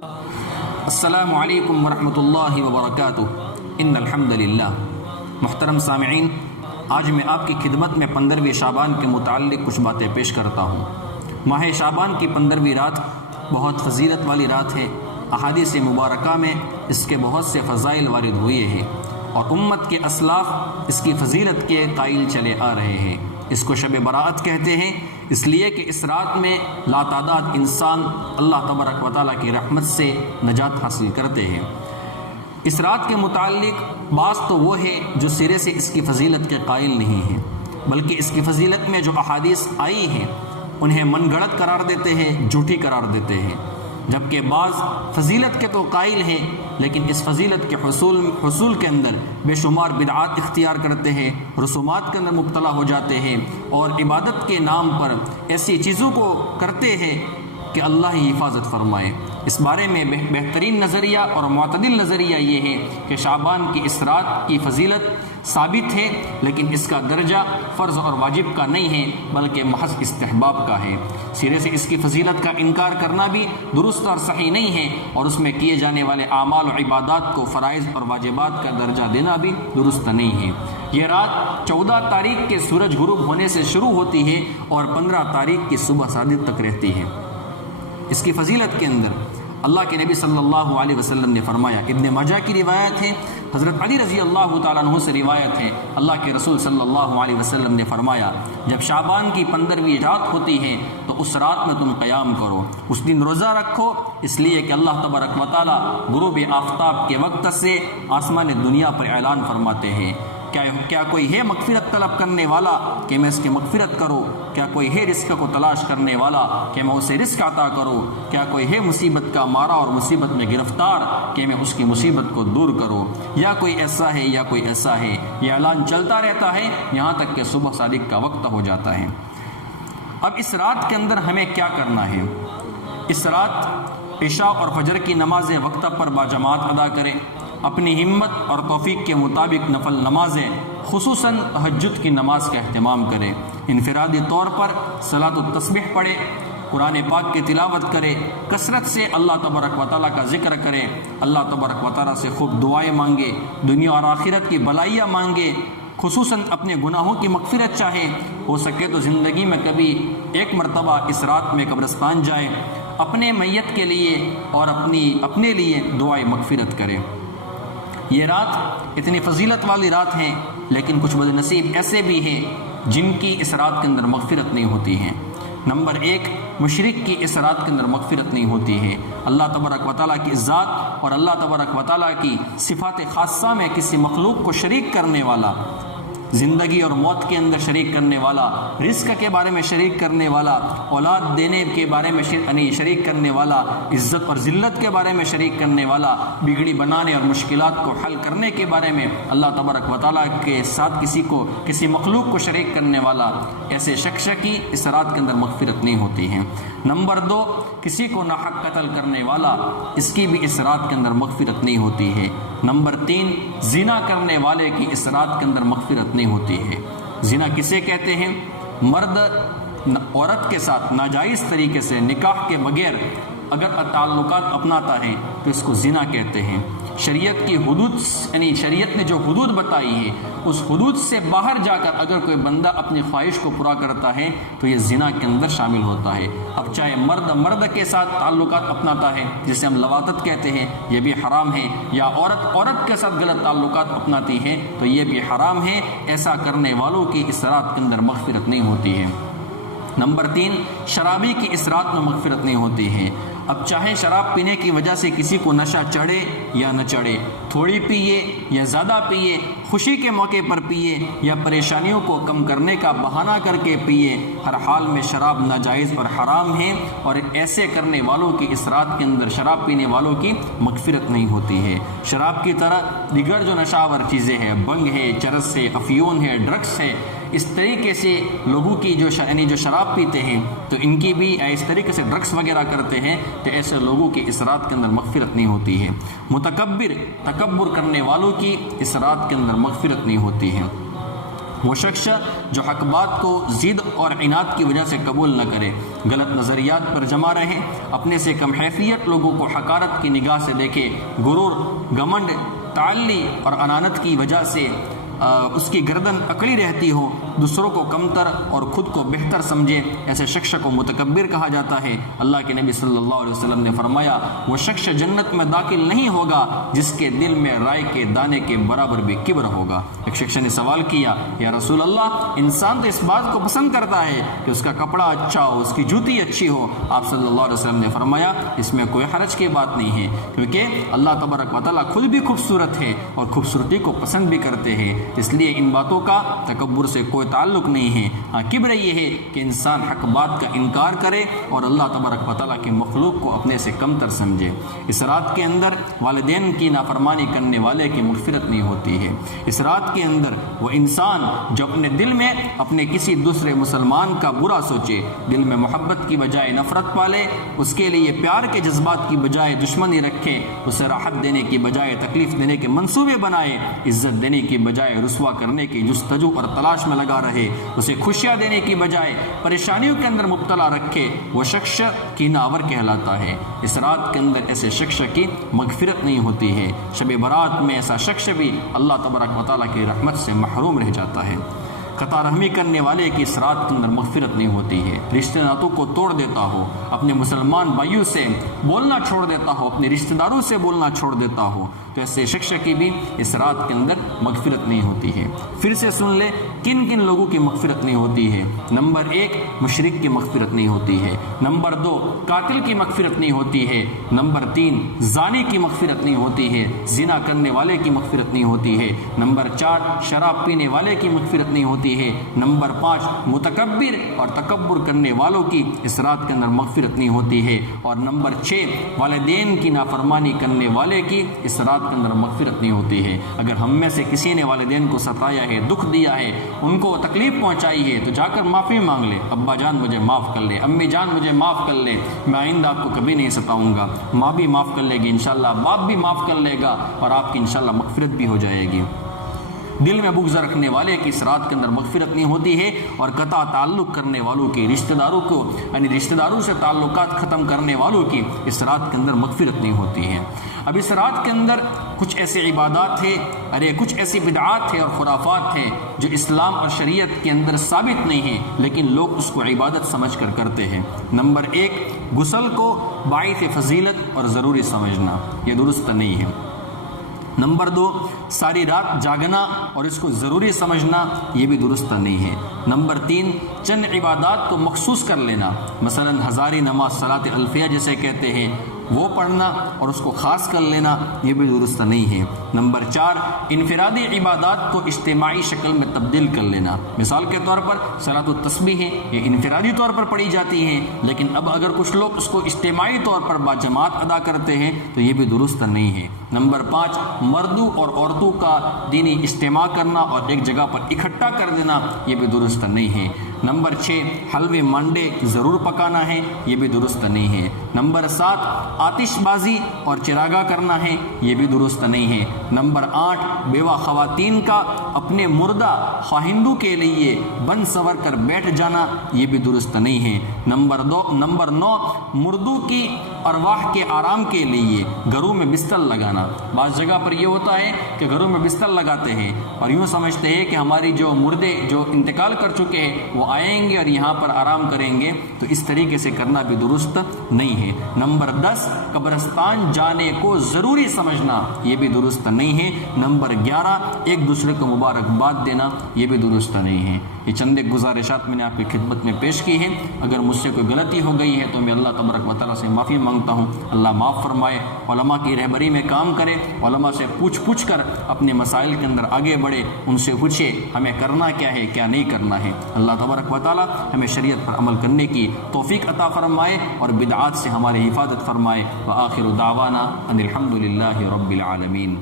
السلام علیکم ورحمۃ اللہ وبرکاتہ۔ ان الحمدللہ۔ محترم سامعین، آج میں آپ کی خدمت میں 15ویں شعبان کے متعلق کچھ باتیں پیش کرتا ہوں۔ ماہ شعبان کی 15ویں رات بہت فضیلت والی رات ہے۔ احادیث مبارکہ میں اس کے بہت سے فضائل وارد ہوئے ہیں اور امت کے اسلاف اس کی فضیلت کے قائل چلے آ رہے ہیں۔ اس کو شب برات کہتے ہیں، اس لیے کہ اس رات میں لاتعداد انسان اللہ تبارک و تعالیٰ کی رحمت سے نجات حاصل کرتے ہیں۔ اس رات کے متعلق بعض تو وہ ہے جو سرے سے اس کی فضیلت کے قائل نہیں ہیں، بلکہ اس کی فضیلت میں جو احادیث آئی ہیں انہیں من گھڑت قرار دیتے ہیں، جھوٹی قرار دیتے ہیں، جبکہ بعض فضیلت کے تو قائل ہیں لیکن اس فضیلت کے حصول کے اندر بے شمار بدعات اختیار کرتے ہیں، رسومات کے اندر مبتلا ہو جاتے ہیں اور عبادت کے نام پر ایسی چیزوں کو کرتے ہیں کہ اللہ ہی حفاظت فرمائے۔ اس بارے میں بہترین نظریہ اور معتدل نظریہ یہ ہے کہ شعبان کی اس رات کی فضیلت ثابت ہے، لیکن اس کا درجہ فرض اور واجب کا نہیں ہے بلکہ محض استحباب کا ہے۔ سرے سے اس کی فضیلت کا انکار کرنا بھی درست اور صحیح نہیں ہے، اور اس میں کیے جانے والے اعمال و عبادات کو فرائض اور واجبات کا درجہ دینا بھی درست نہیں ہے۔ یہ رات 14 تاریخ کے سورج غروب ہونے سے شروع ہوتی ہے اور 15 تاریخ کی صبح صادق تک رہتی ہے۔ اس کی فضیلت کے اندر اللہ کے نبی صلی اللہ علیہ وسلم نے فرمایا، ابن ماجہ کی روایت ہے، حضرت علی رضی اللہ تعالیٰ عنہ سے روایت ہے، اللہ کے رسول صلی اللہ علیہ وسلم نے فرمایا، جب شعبان کی 15ویں رات ہوتی ہے تو اس رات میں تم قیام کرو، اس دن روزہ رکھو، اس لیے کہ اللہ تبارک و تعالیٰ غروب آفتاب کے وقت سے آسمان دنیا پر اعلان فرماتے ہیں، کیا کوئی ہے مغفرت طلب کرنے والا کہ میں اس کی مغفرت کروں؟ کیا کوئی ہے رزق کو تلاش کرنے والا کہ میں اسے رزق عطا کروں؟ کیا کوئی ہے مصیبت کا مارا اور مصیبت میں گرفتار کہ میں اس کی مصیبت کو دور کروں؟ یا کوئی ایسا ہے یا کوئی ایسا ہے؟ یہ اعلان چلتا رہتا ہے یہاں تک کہ صبح صادق کا وقت ہو جاتا ہے۔ اب اس رات کے اندر ہمیں کیا کرنا ہے؟ اس رات عشاء اور فجر کی نمازیں وقت پر باجماعت ادا کریں، اپنی ہمت اور توفیق کے مطابق نفل نمازیں خصوصاً تہجد کی نماز کا اہتمام کرے، انفرادی طور پر صلاۃ التسبیح پڑھے، قرآن پاک کی تلاوت کرے، کثرت سے اللہ تبارک و تعالیٰ کا ذکر کرے، اللہ تبارک و تعالیٰ سے خوب دعائیں مانگے، دنیا اور آخرت کی بھلائیاں مانگے، خصوصاً اپنے گناہوں کی مغفرت چاہے، ہو سکے تو زندگی میں کبھی ایک مرتبہ اس رات میں قبرستان جائے، اپنے میت کے لیے اور اپنے لیے دعائیں مغفرت کرے۔ یہ رات اتنی فضیلت والی رات ہے، لیکن کچھ بد نصیب ایسے بھی ہیں جن کی اس رات کے اندر مغفرت نہیں ہوتی ہے۔ نمبر 1، مشرک کی اس رات کے اندر مغفرت نہیں ہوتی ہے۔ اللہ تبارک و تعالیٰ کی ذات اور اللہ تبارک و تعالیٰ کی صفات خاصہ میں کسی مخلوق کو شریک کرنے والا، زندگی اور موت کے اندر شریک کرنے والا، رزق کے بارے میں شریک کرنے والا، اولاد دینے کے بارے میں شریک کرنے والا، عزت اور ذلت کے بارے میں شریک کرنے والا، بگڑی بنانے اور مشکلات کو حل کرنے کے بارے میں اللہ تبارک و تعالیٰ کے ساتھ کسی مخلوق کو شریک کرنے والا، ایسے شخص کی اس رات کے اندر مغفرت نہیں ہوتی ہے۔ نمبر 2، کسی کو ناحق قتل کرنے والا، اس کی بھی اس رات کے اندر مغفرت نہیں ہوتی ہے۔ نمبر 3، زنا کرنے والے کی اس رات کے اندر مغفرت نہیں ہوتی ہے۔ زنا کسے کہتے ہیں؟ مرد عورت کے ساتھ ناجائز طریقے سے نکاح کے بغیر اگر تعلقات اپناتا ہے تو اس کو زنا کہتے ہیں۔ شریعت کی حدود شریعت نے جو حدود بتائی ہے اس حدود سے باہر جا کر اگر کوئی بندہ اپنی خواہش کو پورا کرتا ہے تو یہ زنا کے اندر شامل ہوتا ہے۔ اب چاہے مرد کے ساتھ تعلقات اپناتا ہے جسے ہم لواطت کہتے ہیں، یہ بھی حرام ہے، یا عورت کے ساتھ غلط تعلقات اپناتی ہے تو یہ بھی حرام ہے۔ ایسا کرنے والوں کی اس رات کے اندر مغفرت نہیں ہوتی ہے۔ نمبر 3، شرابی کی اس رات میں مغفرت نہیں ہوتی ہے۔ اب چاہے شراب پینے کی وجہ سے کسی کو نشہ چڑھے یا نہ چڑھے، تھوڑی پیے یا زیادہ پیے، خوشی کے موقع پر پیے یا پریشانیوں کو کم کرنے کا بہانہ کر کے پیے، ہر حال میں شراب ناجائز اور حرام ہے، اور ایسے کرنے والوں کی اس رات کے اندر شراب پینے والوں کی مغفرت نہیں ہوتی ہے۔ شراب کی طرح دیگر جو نشاور چیزیں ہیں، بنگ ہے، چرس ہے، افیون ہے، ڈرگس ہے، اس طریقے سے لوگوں کی جو شراب پیتے ہیں تو ان کی بھی اس طریقے سے ڈرگس وغیرہ کرتے ہیں تو ایسے لوگوں کی اس رات کے اندر مغفرت نہیں ہوتی ہے۔ تکبر کرنے والوں کی اس رات کے اندر مغفرت نہیں ہوتی ہے۔ وہ شخص جو حق بات کو ضد اور عناد کی وجہ سے قبول نہ کرے، غلط نظریات پر جمع رہے، اپنے سے کم حیثیت لوگوں کو حقارت کی نگاہ سے دیکھے، غرور، گھمنڈ، تعلی اور انانت کی وجہ سے اس کی گردن اکڑی رہتی ہو، دوسروں کو کمتر اور خود کو بہتر سمجھے، ایسے شخص کو متکبر کہا جاتا ہے۔ اللہ کے نبی صلی اللہ علیہ وسلم نے فرمایا، وہ شخص جنت میں داخل نہیں ہوگا جس کے دل میں رائے کے دانے کے برابر بھی کبر ہوگا۔ ایک شخص نے سوال کیا، یا رسول اللہ، انسان تو اس بات کو پسند کرتا ہے کہ اس کا کپڑا اچھا ہو، اس کی جوتی اچھی ہو۔ آپ صلی اللہ علیہ وسلم نے فرمایا، اس میں کوئی حرج کی بات نہیں ہے، کیونکہ اللہ تبارک و تعالیٰ خود بھی خوبصورت ہے اور خوبصورتی کو پسند بھی کرتے ہیں، اس لیے ان باتوں کا تکبر سے کوئی تعلق نہیں ہے۔ ہاں، کبر یہ ہے کہ انسان حق بات کا انکار کرے اور اللہ تبارک و تعالیٰ کے مخلوق کو اپنے سے کمتر سمجھے۔ اس رات کے اندر والدین کی نافرمانی کرنے والے کی مغفرت نہیں ہوتی ہے۔ اس رات کے اندر وہ انسان جو اپنے دل میں اپنے کسی دوسرے مسلمان کا برا سوچے، دل میں محبت کی بجائے نفرت پالے، اس کے لیے پیار کے جذبات کی بجائے دشمنی رکھے، اسے راحت دینے کی بجائے تکلیف دینے کے منصوبے بنائے، عزت دینے کی بجائے رسوا کرنے کی جستجو اور تلاش میں لگا رہے، اسے خوشیاں دینے کی بجائے پریشانیوں کے اندر مبتلا رکھے، وہ شخص کینہ آور کہلاتا ہے۔ اس رات کے اندر ایسے شخص کی مغفرت نہیں ہوتی ہے۔ شب برات میں ایسا شخص بھی اللہ تبارک و تعالیٰ کی رحمت سے محروم رہ جاتا ہے۔ قطع رحمی کرنے والے کی اس رات کے اندر مغفرت نہیں ہوتی ہے۔ رشتہ ناتوں کو توڑ دیتا ہو، اپنے مسلمان بھائیوں سے بولنا چھوڑ دیتا ہو، اپنے رشتہ داروں سے بولنا چھوڑ دیتا ہو، تو ایسے شخص کی بھی اس رات کے اندر مغفرت نہیں ہوتی ہے۔ پھر سے سن لے کن کن لوگوں کی مغفرت نہیں ہوتی ہے۔ نمبر 1، مشرک کی مغفرت نہیں ہوتی ہے۔ نمبر 2، قاتل کی مغفرت نہیں ہوتی ہے۔ نمبر 3، زانی کی مغفرت نہیں ہوتی ہے، زنا کرنے والے کی مغفرت نہیں ہوتی ہے۔ نمبر 4، شراب پینے والے کی مغفرت نہیں ہوتی ہے۔ نمبر 5، متکبر اور تکبر کرنے والوں کی اس رات کے اندر مغفرت نہیں ہوتی ہے۔ اور نمبر 6، والدین کی نافرمانی کرنے والے کی اس رات کے اندر مغفرت نہیں ہوتی ہے۔ اگر ہم میں سے کسی نے والدین کو ستایا ہے، دکھ دیا ہے، ان کو تکلیف پہنچائی ہے، تو جا کر معافی مانگ لے، ابا جان مجھے معاف کر لے، امی جان مجھے معاف کر لے، میں آئندہ آپ کو کبھی نہیں ستاؤں گا۔ ماں بھی معاف کر لے گی انشاءاللہ، باپ بھی معاف کر لے گا، اور آپ کی انشاءاللہ مغفرت بھی ہو جائے گی۔ دل میں بغض رکھنے والے کی اس رات کے اندر مغفرت نہیں ہوتی ہے، اور قطع تعلق کرنے والوں کی، رشتہ داروں کو یعنی رشتہ داروں سے تعلقات ختم کرنے والوں کی اس رات کے اندر مغفرت نہیں ہوتی ہے۔ اب اس رات کے اندر کچھ ایسے عبادات ہیں، کچھ ایسی بدعات ہیں اور خرافات ہیں جو اسلام اور شریعت کے اندر ثابت نہیں ہیں، لیکن لوگ اس کو عبادت سمجھ کر کرتے ہیں۔ نمبر 1، غسل کو باعث فضیلت اور ضروری سمجھنا، یہ درست نہیں ہے۔ نمبر 2، ساری رات جاگنا اور اس کو ضروری سمجھنا، یہ بھی درست نہیں ہے۔ نمبر 3، چند عبادات کو مخصوص کر لینا، مثلا ہزاری نماز، صلاۃ الفیہ جسے کہتے ہیں، وہ پڑھنا اور اس کو خاص کر لینا، یہ بھی درست نہیں ہے۔ نمبر 4، انفرادی عبادات کو اجتماعی شکل میں تبدیل کر لینا، مثال کے طور پر صلاۃ التسبیح ہے، یہ انفرادی طور پر پڑھی جاتی ہیں، لیکن اب اگر کچھ لوگ اس کو اجتماعی طور پر باجماعت ادا کرتے ہیں تو یہ بھی درست نہیں ہے۔ نمبر 5، مردوں اور عورتوں کا دینی اجتماع کرنا اور ایک جگہ پر اکٹھا کر دینا، یہ بھی درست نہیں ہے۔ نمبر 6، حلوے مانڈے ضرور پکانا ہے، یہ بھی درست نہیں ہے۔ نمبر 7، آتش بازی اور چراغاں کرنا ہے، یہ بھی درست نہیں ہے۔ نمبر 8، بیوہ خواتین کا اپنے مردہ خواہندوں کے لیے بن سور کر بیٹھ جانا، یہ بھی درست نہیں ہے۔ نمبر 9، مردوں کی ارواح کے آرام کے لیے گھروں میں بستر لگانا۔ بعض جگہ پر یہ ہوتا ہے کہ گھروں میں بستر لگاتے ہیں اور یوں سمجھتے ہیں کہ ہماری جو مردے جو انتقال کر چکے ہیں وہ آئیں گے اور یہاں پر آرام کریں گے، تو اس طریقے سے کرنا بھی درست نہیں ہے۔ نمبر 10، قبرستان جانے کو ضروری سمجھنا، یہ بھی درست نہیں ہے۔ نمبر 11، ایک دوسرے کو مبارکباد دینا، یہ بھی درست نہیں ہے۔ یہ چند ایک گزارشات میں نے آپ کی خدمت میں پیش کی ہیں۔ اگر مجھ سے کوئی غلطی ہو گئی ہے تو میں اللہ تبارک و تعالیٰ سے معافی مانگتا ہوں، اللہ معاف فرمائے۔ علماء کی رہبری میں کام کرے، علماء سے پوچھ کر اپنے مسائل کے اندر آگے بڑھے، ان سے پوچھے ہمیں کرنا کیا ہے، کیا نہیں کرنا ہے۔ اللہ تبارک و تعالیٰ ہمیں شریعت پر عمل کرنے کی توفیق عطا فرمائے اور بدعات سے ہماری حفاظت فرمائے۔ وآخر دعوانا ان الحمد للہ رب العالمین۔